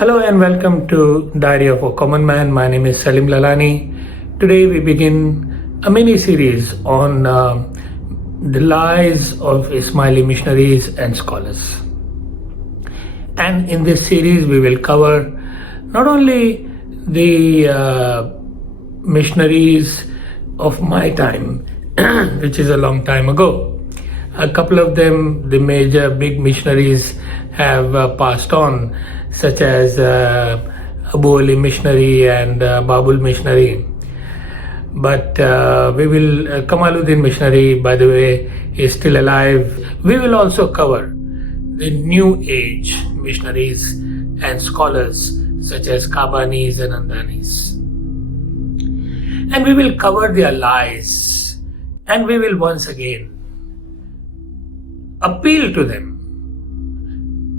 Hello and welcome to Diary of a Common Man. My name is Salim Lalani. Today we begin a mini series on the lies of Ismaili missionaries and scholars. And in this series we will cover not only the missionaries of my time, which is a long time ago. A couple of them, the major big missionaries, have passed on, such as Abu Ali missionary and Babul missionary. But we will, Kamaluddin missionary, by the way, is still alive. We will also cover the New Age missionaries and scholars such as Kabanis and Andanis. And we will cover their lies, and we will once again appeal to them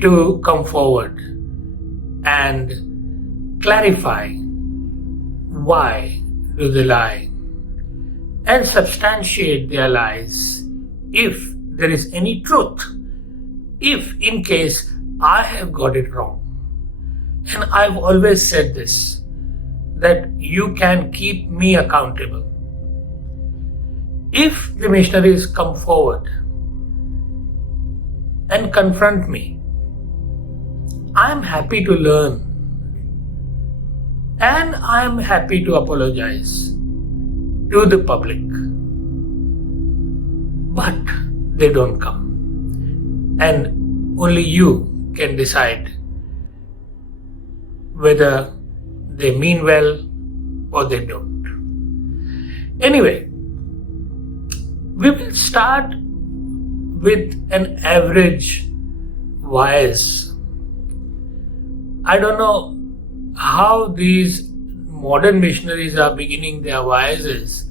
to come forward and clarify why do they lie and substantiate their lies if there is any truth, if in case I have got it wrong. And I've always said this, that you can keep me accountable. If the missionaries come forward and confront me, I'm happy to learn and I'm happy to apologize to the public. But they don't come. And only you can decide whether they mean well or they don't. Anyway, we will start with an average wise. I don't know how these modern missionaries are beginning their vices,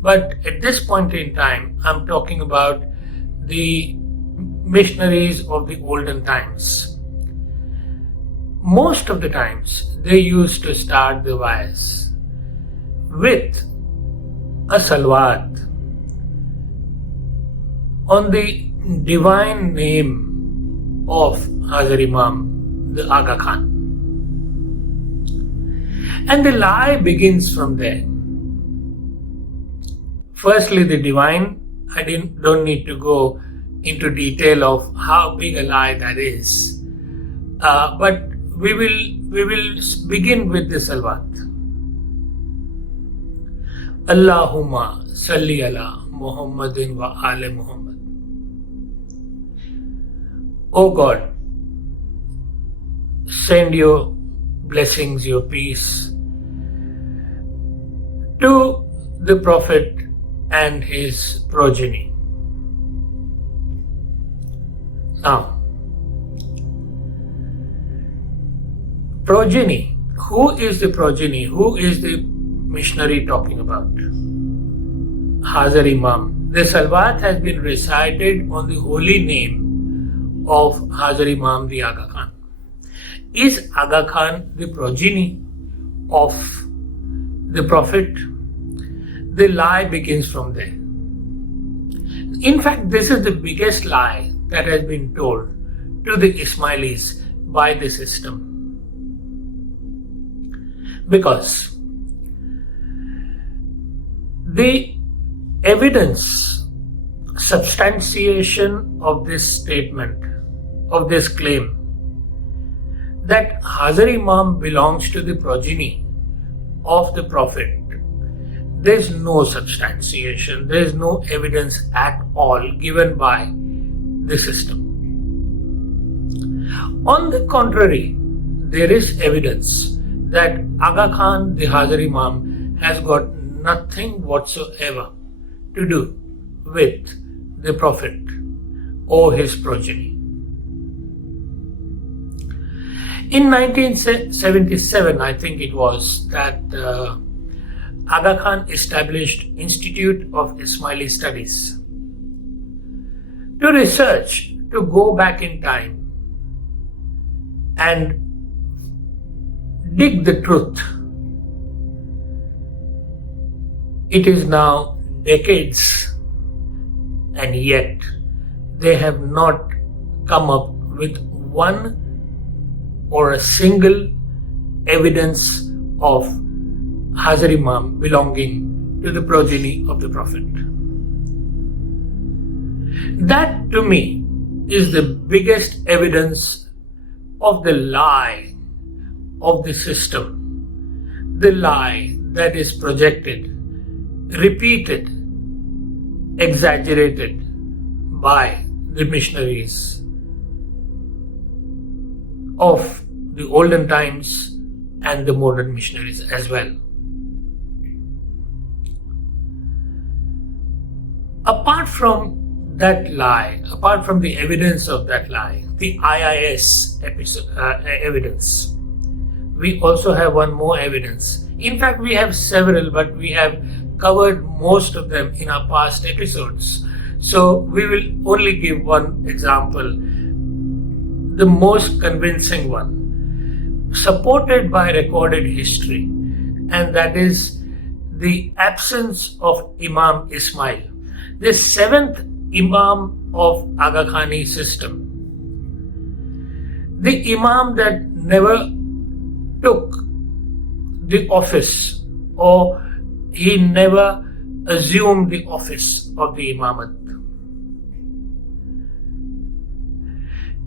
but at this point in time, I'm talking about the missionaries of the olden times. Most of the times, they used to start the vice with a salwat on the divine name of Hazar Imam, the AgaKhan. And the lie begins from there. Firstly, the divine. I don't need to go into detail of how big a lie that is. But we will begin with the salwat. Allahumma salli ala Muhammadin wa ale Muhammad. O God, send your blessings, your peace to the Prophet and his progeny. Now, progeny. Who is the progeny? Who is the missionary talking about? Hazar Imam. The salwat has been recited on the holy name of Hazar Imam, the AgaKhan. Is AgaKhan the progeny of the Prophet? The lie begins from there. In fact, this is the biggest lie that has been told to the Ismailis by the system. Because the evidence, substantiation of this statement, of this claim, that Hazar Imam belongs to the progeny of the Prophet, there is no substantiation, there is no evidence at all given by the system. On the contrary, there is evidence that AgaKhan, the Hazar Imam, has got nothing whatsoever to do with the Prophet or his progeny. In 1977, I think it was, that AgaKhan established Institute of Ismaili Studies to research, to go back in time and dig the truth. It is now decades, and yet they have not come up with one or a single evidence of Hazar Imam belonging to the progeny of the Prophet. That to me is the biggest evidence of the lie of the system, the lie that is projected, repeated, exaggerated by the missionaries of the olden times and the modern missionaries as well. Apart from that lie, apart from the evidence of that lie, the IIS evidence, we also have one more evidence. In fact, we have several, but we have covered most of them in our past episodes. So we will only give one example, the most convincing one, supported by recorded history, and that is the absence of Imam Ismail, the seventh Imam of AgaKhani system, the Imam that never took the office, or he never assumed the office of the Imamate.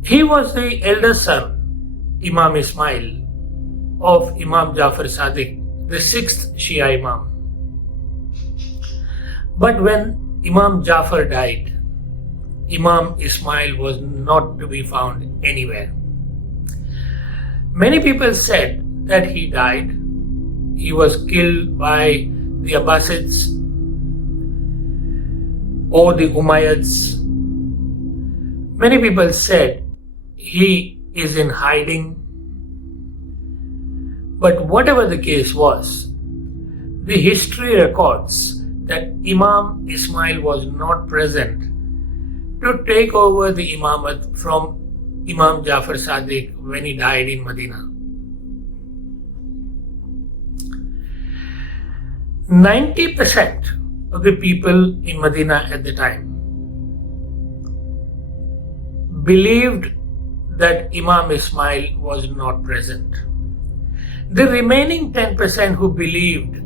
He was the elder son, Imam Ismail, of Imam Jafar Sadiq, the sixth Shia Imam. But when Imam Jafar died, Imam Ismail was not to be found anywhere. Many people said that he died, he was killed by the Abbasids or the Umayyads. Many people said he is in hiding. But whatever the case was, the history records that Imam Ismail was not present to take over the imamate from Imam Jafar Sadiq when he died in Medina. 90% of the people in Medina at the time believed that Imam Ismail was not present. The remaining 10% who believed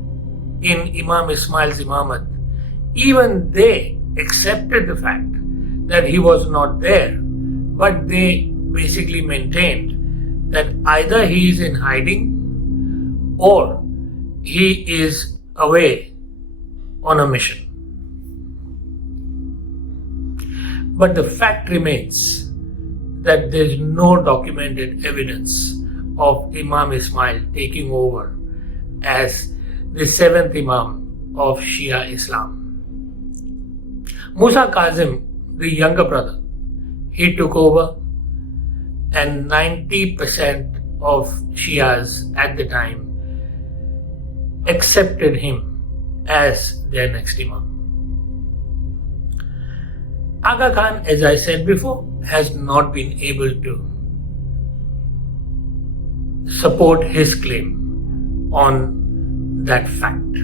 in Imam Ismail's imamate, even they accepted the fact that he was not there, but they basically maintained that either he is in hiding or he is away on a mission. But the fact remains that there is no documented evidence of Imam Ismail taking over as the seventh Imam of Shia Islam. Musa Kazim, the younger brother, he took over, and 90% of Shias at the time accepted him as their next Imam. AgaKhan, as I said before, has not been able to support his claim on that fact.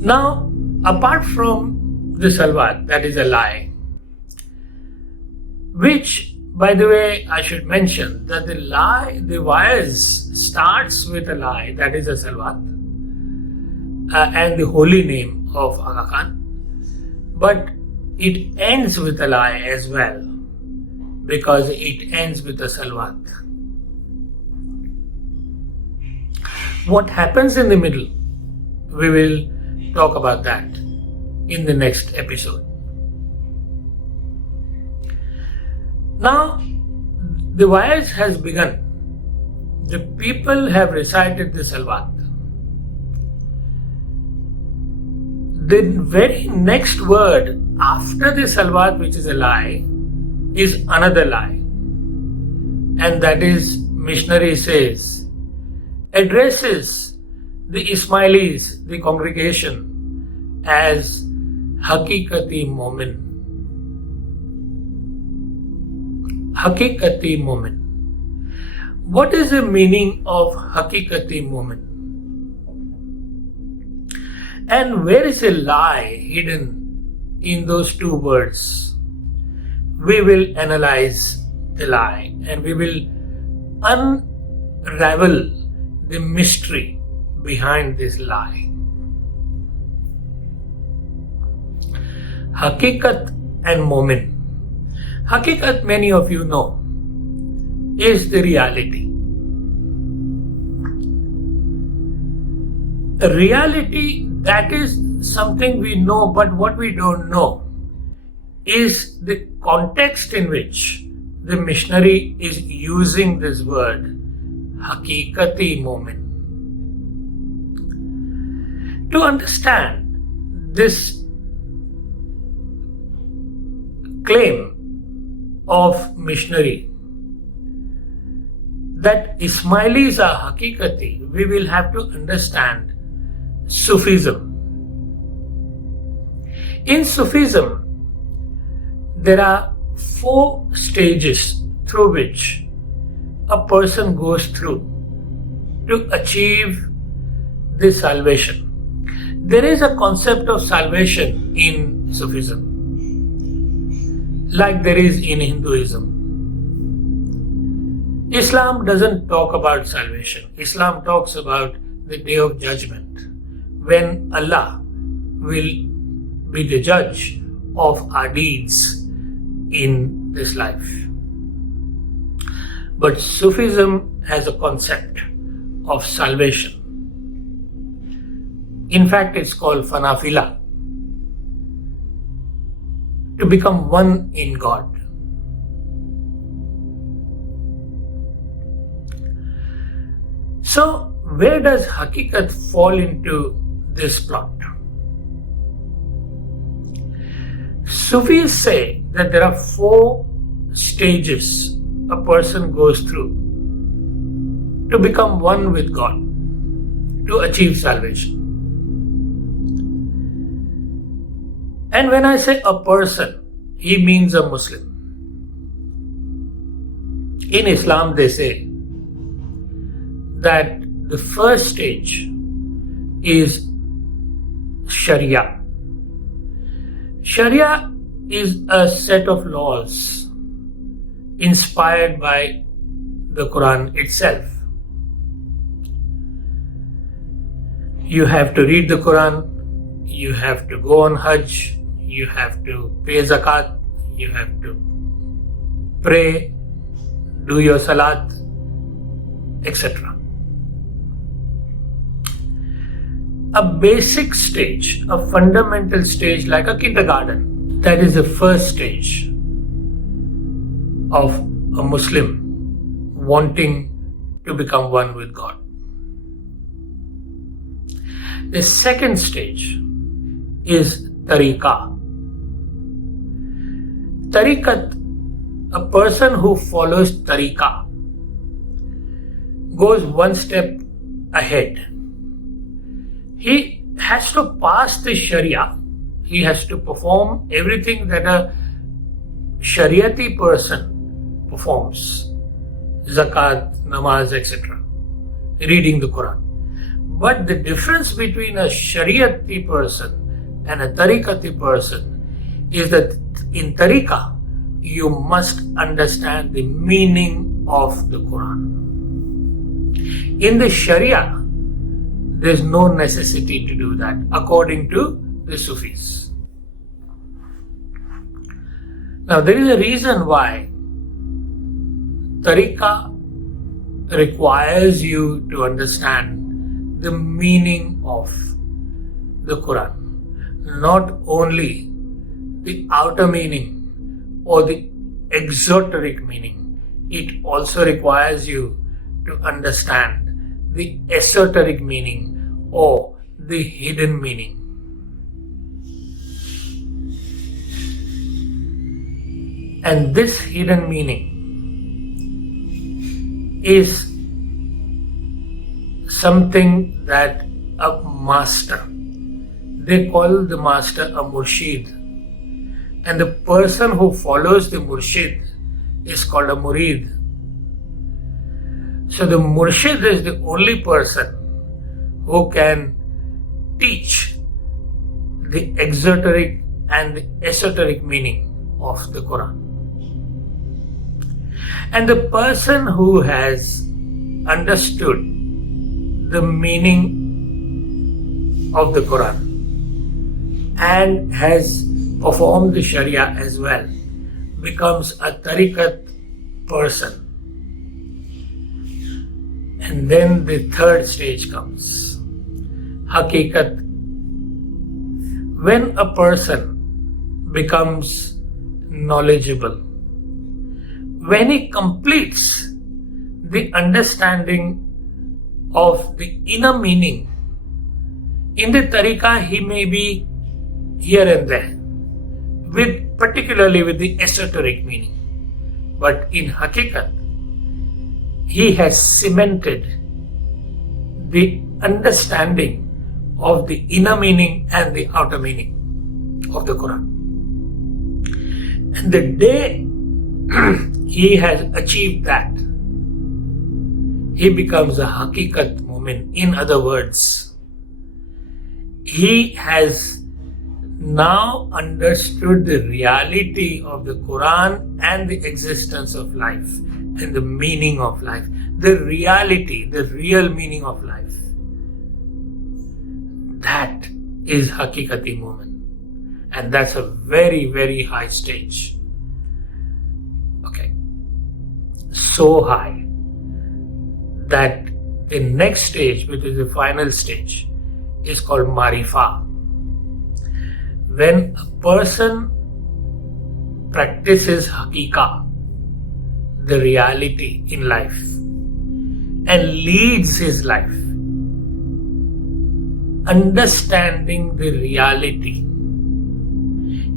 Now, apart from the salwat, that is a lie, which, by the way, I should mention that the lie, the wires starts with a lie, that is a salwat, and the holy name of AgaKhan, but it ends with a lie as well, because it ends with a salwat. What happens in the middle, we will talk about that in the next episode. Now, the voyage has begun. The people have recited the salwat. The very next word after the salwat, which is a lie, is another lie. And that is, missionary says, addresses the Ismailis, the congregation, as Hakikati Momin. Hakikati Momin. What is the meaning of Hakikati Momin? And where is a lie hidden in those two words? We will analyze the lie and we will unravel the mystery behind this lie. Hakikat and Momin. Hakikat, many of you know, is the reality. A reality, that is something we know, but what we don't know is the context in which the missionary is using this word, Hakikati Momin. To understand this claim of missionary that Ismailis are Hakikati, we will have to understand Sufism. In Sufism, there are 4 stages through which a person goes through to achieve the salvation. There is a concept of salvation in Sufism, like there is in Hinduism. Islam doesn't talk about salvation. Islam talks about the Day of Judgment, when Allah will be the judge of our deeds in this life. But Sufism has a concept of salvation. In fact, it's called fanafila, to become one in God. So, where does Hakikat fall into this plot? Sufis say that there are 4 stages a person goes through to become one with God, to achieve salvation. And when I say a person, he means a Muslim. In Islam, they say that the first stage is Sharia. Sharia is a set of laws inspired by the Quran itself. You have to read the Quran, you have to go on Hajj, you have to pay zakat, you have to pray, do your salat, etc. A basic stage, a fundamental stage like a kindergarten, that is the first stage of a Muslim wanting to become one with God. The second stage is tariqah. Tariqat, a person who follows tariqah goes one step ahead. He has to pass the Sharia. He has to perform everything that a Shariati person performs. Zakat, namaz, etc. Reading the Quran. But the difference between a Shariati person and a Tariqati person is that in Tariqah, you must understand the meaning of the Quran. In the Sharia, there is no necessity to do that, according to the Sufis. Now, there is a reason why Tariqah requires you to understand the meaning of the Quran, not only the outer meaning or the exoteric meaning. It also requires you to understand the esoteric meaning or the hidden meaning. And this hidden meaning is something that a master, they call the master a murshid, and the person who follows the murshid is called a murid. So the murshid is the only person who can teach the exoteric and the esoteric meaning of the Quran. And the person who has understood the meaning of the Quran and has performed the Sharia as well becomes a tariqat person. And then the third stage comes, haqiqat. When a person becomes knowledgeable, when he completes the understanding of the inner meaning, in the tariqah he may be here and there, particularly with the esoteric meaning. But in haqiqat, he has cemented the understanding of the inner meaning and the outer meaning of the Quran. And the day he has achieved that, he becomes a haqiqat mu'min. In other words, he has now understood the reality of the Quran and the existence of life and the meaning of life, the reality, the real meaning of life. That is haqiqati moment, and that's a very, very high stage. Okay, so high that the next stage, which is the final stage, is called marifa. When a person practices haqiqah, the reality in life, and leads his life, understanding the reality,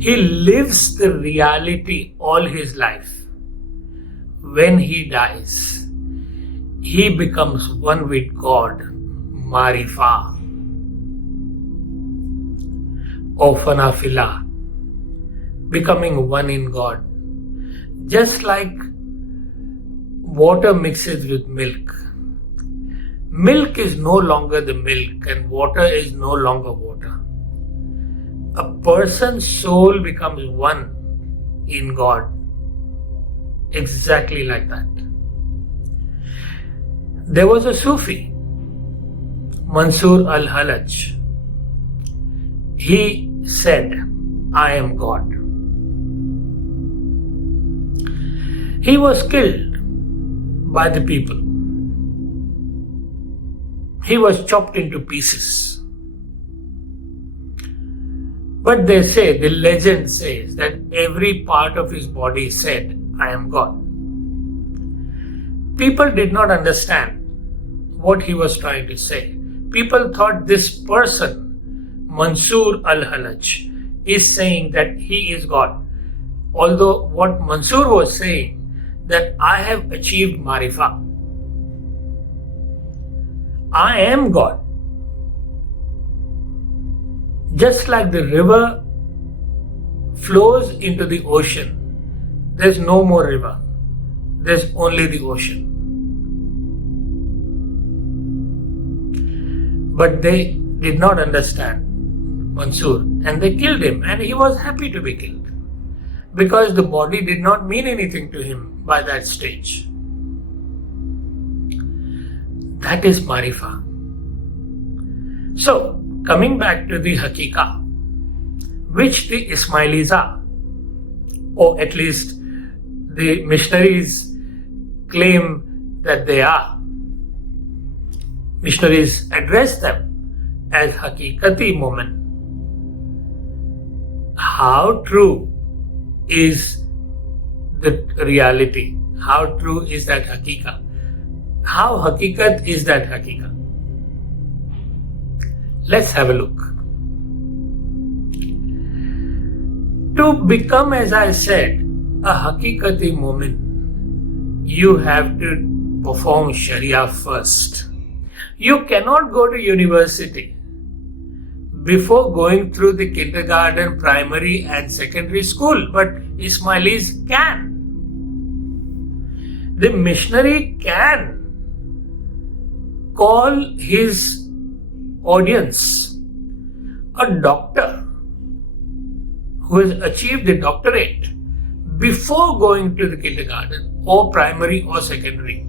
he lives the reality all his life. When he dies, he becomes one with God, marifa, or fanafila, becoming one in God. Just like water mixes with milk. Milk is no longer the milk and water is no longer water. A person's soul becomes one in God. Exactly like that. There was a Sufi, Mansur al-Halaj. He said, I am God. He was killed by the people. He was chopped into pieces. But they say, the legend says that every part of his body said, I am God. People did not understand what he was trying to say. People thought this person, Mansur al-Halaj, is saying that he is God. Although what Mansur was saying, that I have achieved marifa. I am God. Just like the river flows into the ocean, there's no more river. There's only the ocean. But they did not understand Mansur and they killed him, and he was happy to be killed because the body did not mean anything to him by that stage. That is marifa. So, coming back to the haqiqah, which the Ismailis are, or at least the missionaries claim that they are. Missionaries address them as haqiqati moment. How true is the reality? How true is that haqiqah? How haqiqat is that haqiqah? Let's have a look. To become, as I said, a haqiqati moment, you have to perform Sharia first. You cannot go to university before going through the kindergarten, primary and secondary school, but Ismailis can. The missionary can call his audience a doctor who has achieved the doctorate before going to the kindergarten or primary or secondary.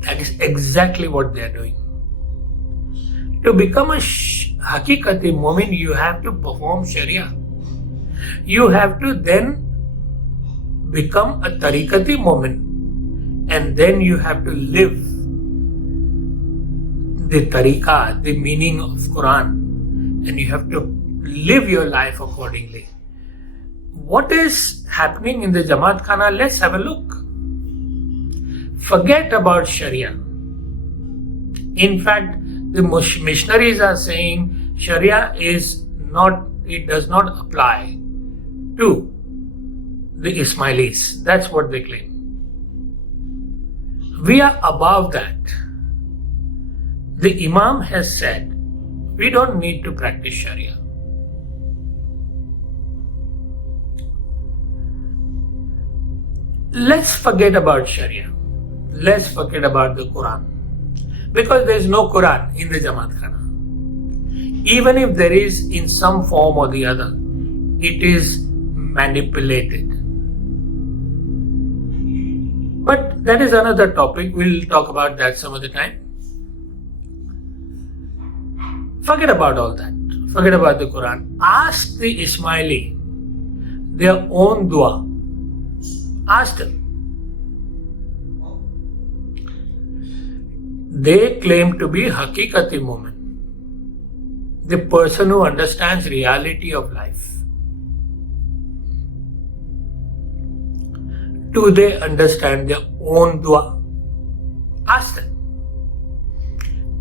That is exactly what they are doing. To become a Hakikati Mu'min, you have to perform Sharia. You have to then become a Tariqati Mu'min, and then you have to live the Tariqah, the meaning of Quran, and you have to live your life accordingly. What is happening in the Jamat Khana? Let's have a look. Forget about Sharia. In fact, the missionaries are saying Sharia does not apply to the Ismailis. That's what they claim. We are above that. The Imam has said, we don't need to practice Sharia. Let's forget about Sharia. Let's forget about the Quran. Because there is no Quran in the Jamat Khana. Even if there is in some form or the other, it is manipulated. But that is another topic. We'll talk about that some other time. Forget about all that. Forget about the Quran. Ask the Ismaili their own dua. Ask them. They claim to be Hakikati Mu'min, the person who understands reality of life. Do they understand their own dua? Ask them.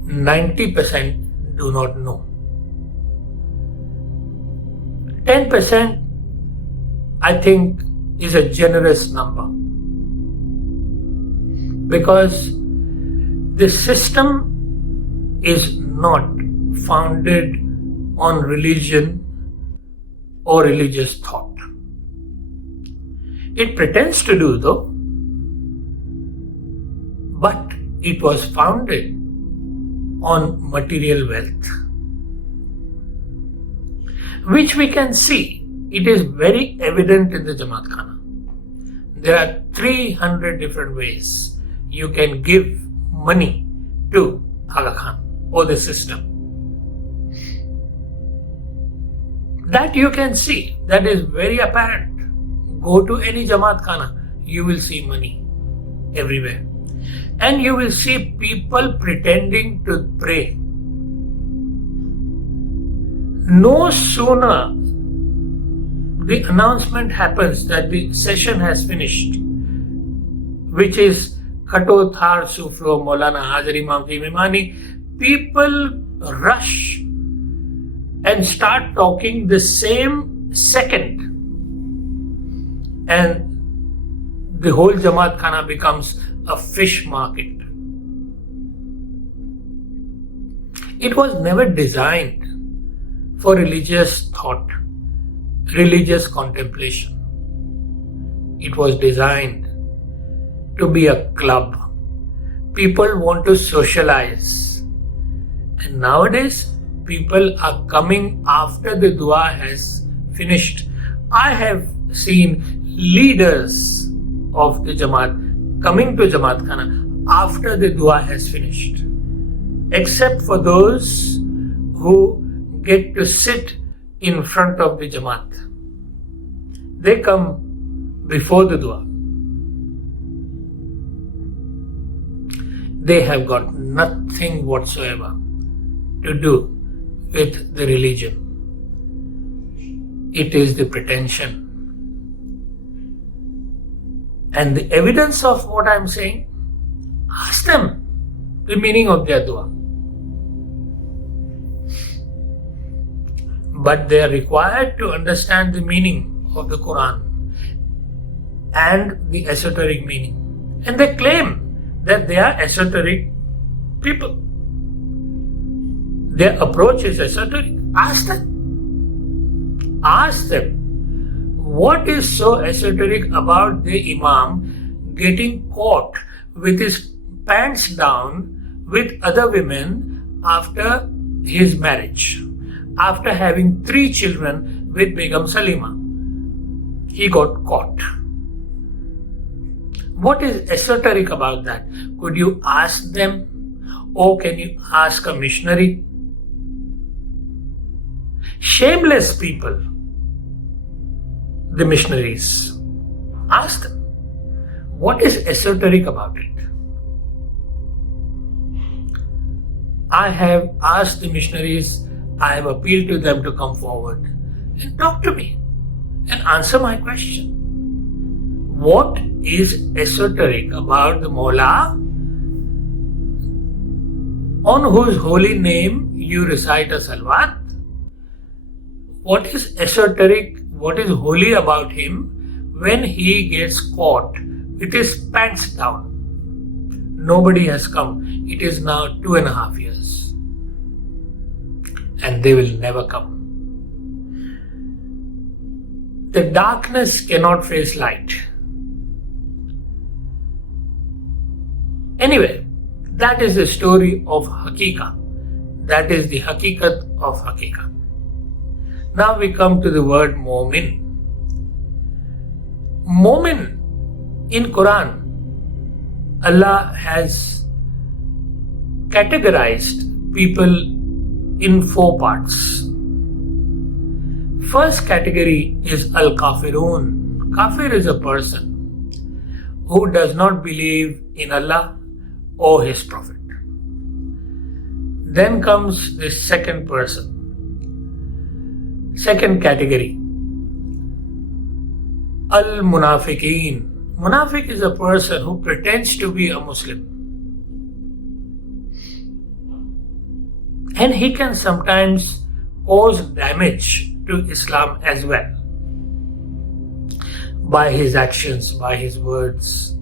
90% do not know. 10% I think is a generous number, because the system is not founded on religion or religious thought. It pretends to do though, but it was founded on material wealth, which we can see. It is very evident in the Jamat Khana. There are 300 different ways you can give money to AgaKhan or the system. That you can see. That is very apparent. Go to any Jamat Khana, you will see money everywhere. And you will see people pretending to pray. No sooner the announcement happens that the session has finished, which is Khato Thar Sufro Maulana Hazar Imam Mimani, people rush and start talking the same second, and the whole Jamat Khana becomes a fish market. It was never designed for religious thought, religious contemplation. It was designed to be a club. People want to socialize. And nowadays, people are coming after the dua has finished. I have seen leaders of the Jamaat coming to Jamat Khana after the dua has finished, except for those who get to sit in front of the Jamaat. They come before the dua. They have got nothing whatsoever to do with the religion. It is the pretension. And the evidence of what I am saying, ask them the meaning of their dua. But they are required to understand the meaning of the Quran and the esoteric meaning. And they claim that they are esoteric people. Their approach is esoteric. Ask them. Ask them. What is so esoteric about the Imam getting caught with his pants down with other women after his marriage? After having 3 children with Begum Salima, he got caught. What is esoteric about that? Could you ask them? Or can you ask a missionary? Shameless people, the missionaries. Ask them. What is esoteric about it? I have asked the missionaries, I have appealed to them to come forward and talk to me and answer my question. What is esoteric about the Mawla on whose holy name you recite a salwat? What is esoteric, what is holy about him when he gets caught with his pants down? Nobody has come. It is now 2.5 years. And they will never come. The darkness cannot face light. Anyway, that is the story of Hakika. That is the Hakikat of Hakika. Now we come to the word Mu'min. Mu'min in Quran, Allah has categorized people in 4 parts. First category is Al-Kafirun. Kafir is a person who does not believe in Allah or His Prophet. Then comes the second person. Second category, Al-Munafiqeen. Munafiq is a person who pretends to be a Muslim. And he can sometimes cause damage to Islam as well. By his actions, by his words.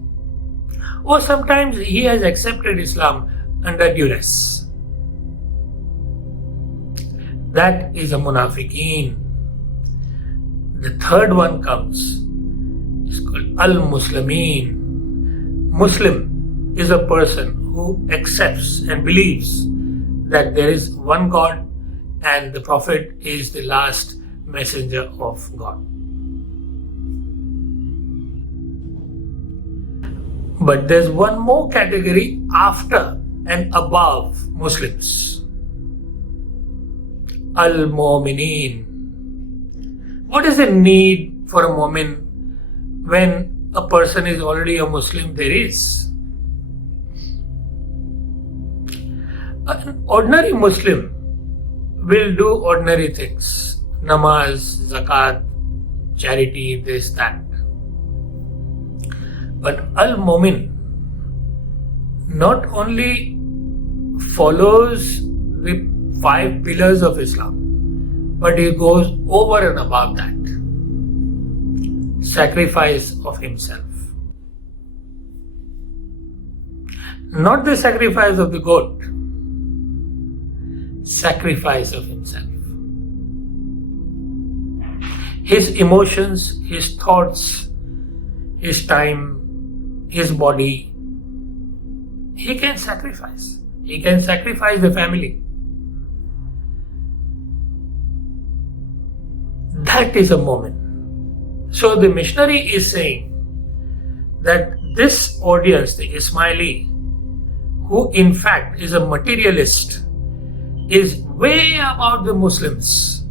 Or sometimes he has accepted Islam under duress. That is a Munafiqeen. The third one comes. It's called Al-Muslimeen. Muslim is a person who accepts and believes that there is one God and the Prophet is the last messenger of God. But there's one more category after and above Muslims. Al-Mu'mineen. What is the need for a mu'min when a person is already a Muslim? There is. An ordinary Muslim will do ordinary things. Namaz, zakat, charity, this, that. But Al-Mu'min not only follows the 5 pillars of Islam, but he goes over and above that. Sacrifice of himself. Not the sacrifice of the goat. Sacrifice of himself. His emotions, his thoughts, his time, his body, he can sacrifice. He can sacrifice the family. That is a moment. So the missionary is saying that this audience, the Ismaili, who in fact is a materialist, is way above the Muslims,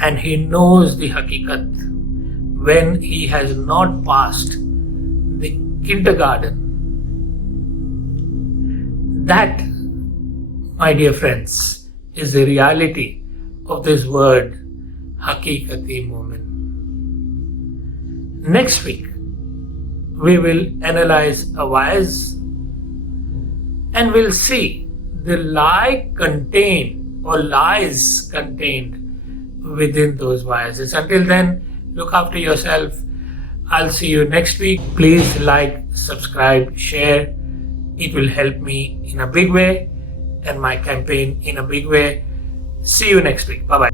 and he knows the hakikat when he has not passed the kindergarten. That, my dear friends, is the reality of this word Hakikati Mu'min. Next week, we will analyze a wise and we'll see the lie contained or lies contained within those biases. Until then, look after yourself. I'll see you next week. Please like, subscribe, share. It will help me in a big way and my campaign in a big way. See you next week. Bye-bye.